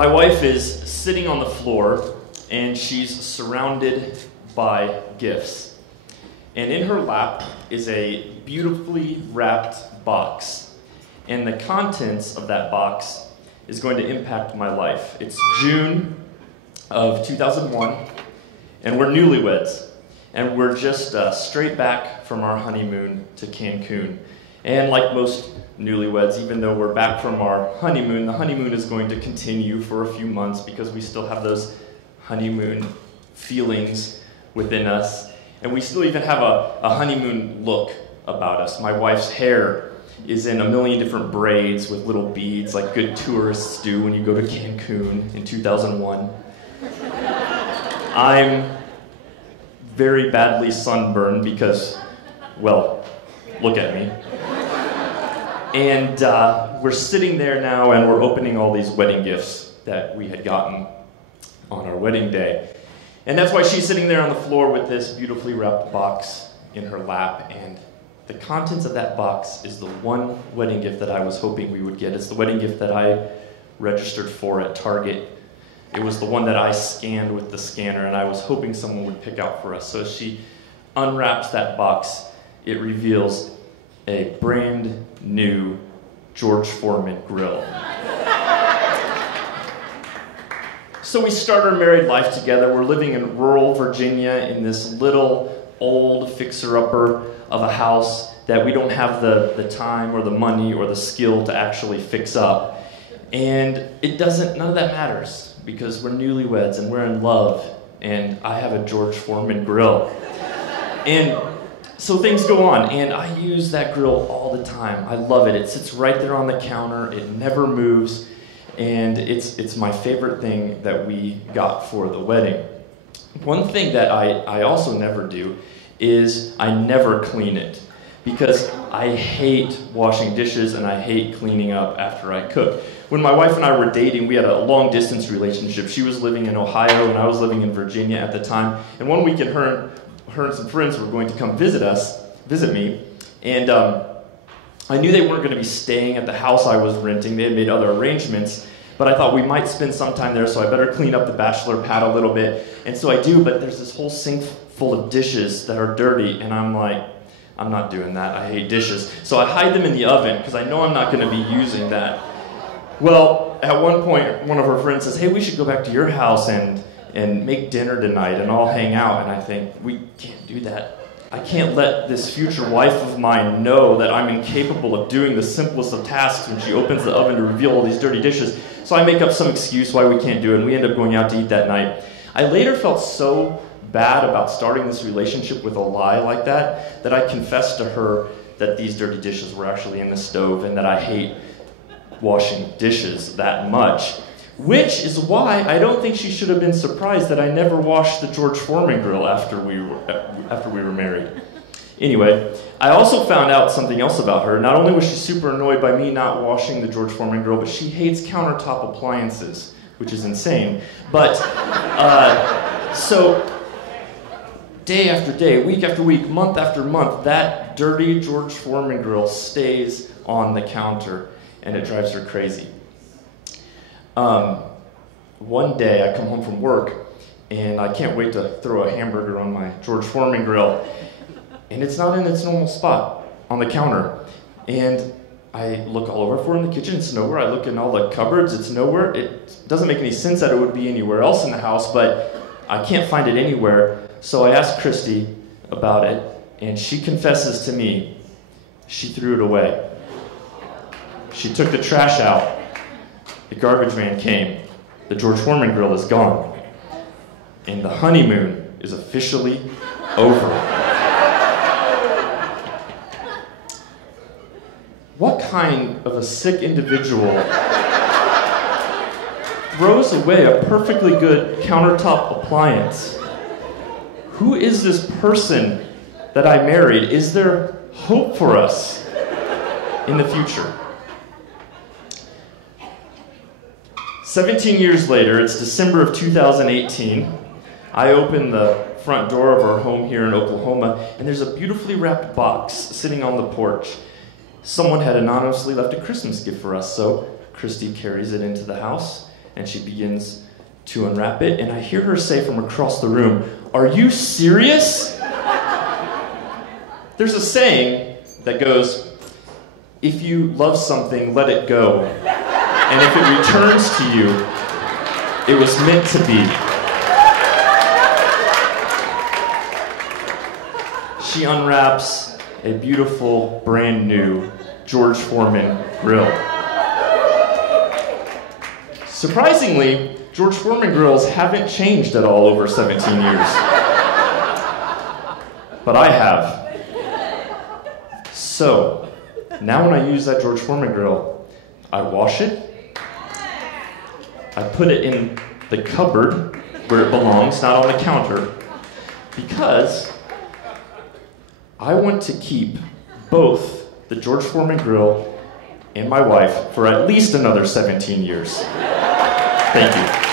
My wife is sitting on the floor, and she's surrounded by gifts. And in her lap is a beautifully wrapped box. And the contents of that box is going to impact my life. It's June of 2001, and we're newlyweds. And we're just straight back from our honeymoon to Cancun. And like most newlyweds, even though we're back from our honeymoon, the honeymoon is going to continue for a few months because we still have those honeymoon feelings within us. And we still even have a honeymoon look about us. My wife's hair is in a million different braids with little beads like good tourists do when you go to Cancun in 2001. I'm very badly sunburned because, well, look at me. And we're sitting there now and we're opening all these wedding gifts that we had gotten on our wedding day. And that's why she's sitting there on the floor with this beautifully wrapped box in her lap. And the contents of that box is the one wedding gift that I was hoping we would get. It's the wedding gift that I registered for at Target. It was the one that I scanned with the scanner, and I was hoping someone would pick out for us. So as she unwraps that box, it reveals a brand new George Foreman grill. So we start our married life together. We're living in rural Virginia in this little old fixer-upper of a house that we don't have the time or the money or the skill to actually fix up. And none of that matters because we're newlyweds and we're in love and I have a George Foreman grill. And so things go on, and I use that grill all the time. I love it. It sits right there on the counter. It never moves, and it's my favorite thing that we got for the wedding. One thing that I also never do is I never clean it because I hate washing dishes and I hate cleaning up after I cook. When my wife and I were dating, we had a long-distance relationship. She was living in Ohio, and I was living in Virginia at the time. And one weekend, her and some friends were going to come visit me, and I knew they weren't going to be staying at the house I was renting. They had made other arrangements, but I thought we might spend some time there, so I better clean up the bachelor pad a little bit. And so I do, but there's this whole sink full of dishes that are dirty, and I'm like, I'm not doing that. I hate dishes. So I hide them in the oven, because I know I'm not going to be using that. Well, at one point, one of her friends says, hey, we should go back to your house and make dinner tonight and all hang out. And I think, we can't do that. I can't let this future wife of mine know that I'm incapable of doing the simplest of tasks when she opens the oven to reveal all these dirty dishes. So I make up some excuse why we can't do it, and we end up going out to eat that night. I later felt so bad about starting this relationship with a lie like that I confessed to her that these dirty dishes were actually in the stove and that I hate washing dishes that much. Which is why I don't think she should have been surprised that I never washed the George Foreman grill after we were married. Anyway, I also found out something else about her. Not only was she super annoyed by me not washing the George Foreman grill, but she hates countertop appliances, which is insane. But, so, day after day, week after week, month after month, that dirty George Foreman grill stays on the counter, and it drives her crazy. One day I come home from work and I can't wait to throw a hamburger on my George Foreman grill, and it's not in its normal spot on the counter. And I look all over for it in the kitchen, it's nowhere. I look in all the cupboards, it's nowhere. It doesn't make any sense that it would be anywhere else in the house, but I can't find it anywhere. So I asked Christy about it, and she confesses to me she threw it away. She took the trash out. The garbage man came. The George Foreman grill is gone. And the honeymoon is officially over. What kind of a sick individual throws away a perfectly good countertop appliance? Who is this person that I married? Is there hope for us in the future? 17 years later, it's December of 2018. I open the front door of our home here in Oklahoma, and there's a beautifully wrapped box sitting on the porch. Someone had anonymously left a Christmas gift for us, so Christy carries it into the house, and she begins to unwrap it, and I hear her say from across the room, "Are you serious?" There's a saying that goes, "If you love something, let it go. And if it returns to you, it was meant to be." She unwraps a beautiful, brand new George Foreman grill. Surprisingly, George Foreman grills haven't changed at all over 17 years. But I have. So, now when I use that George Foreman grill, I wash it, I put it in the cupboard where it belongs, not on the counter, because I want to keep both the George Foreman grill and my wife for at least another 17 years. Thank you.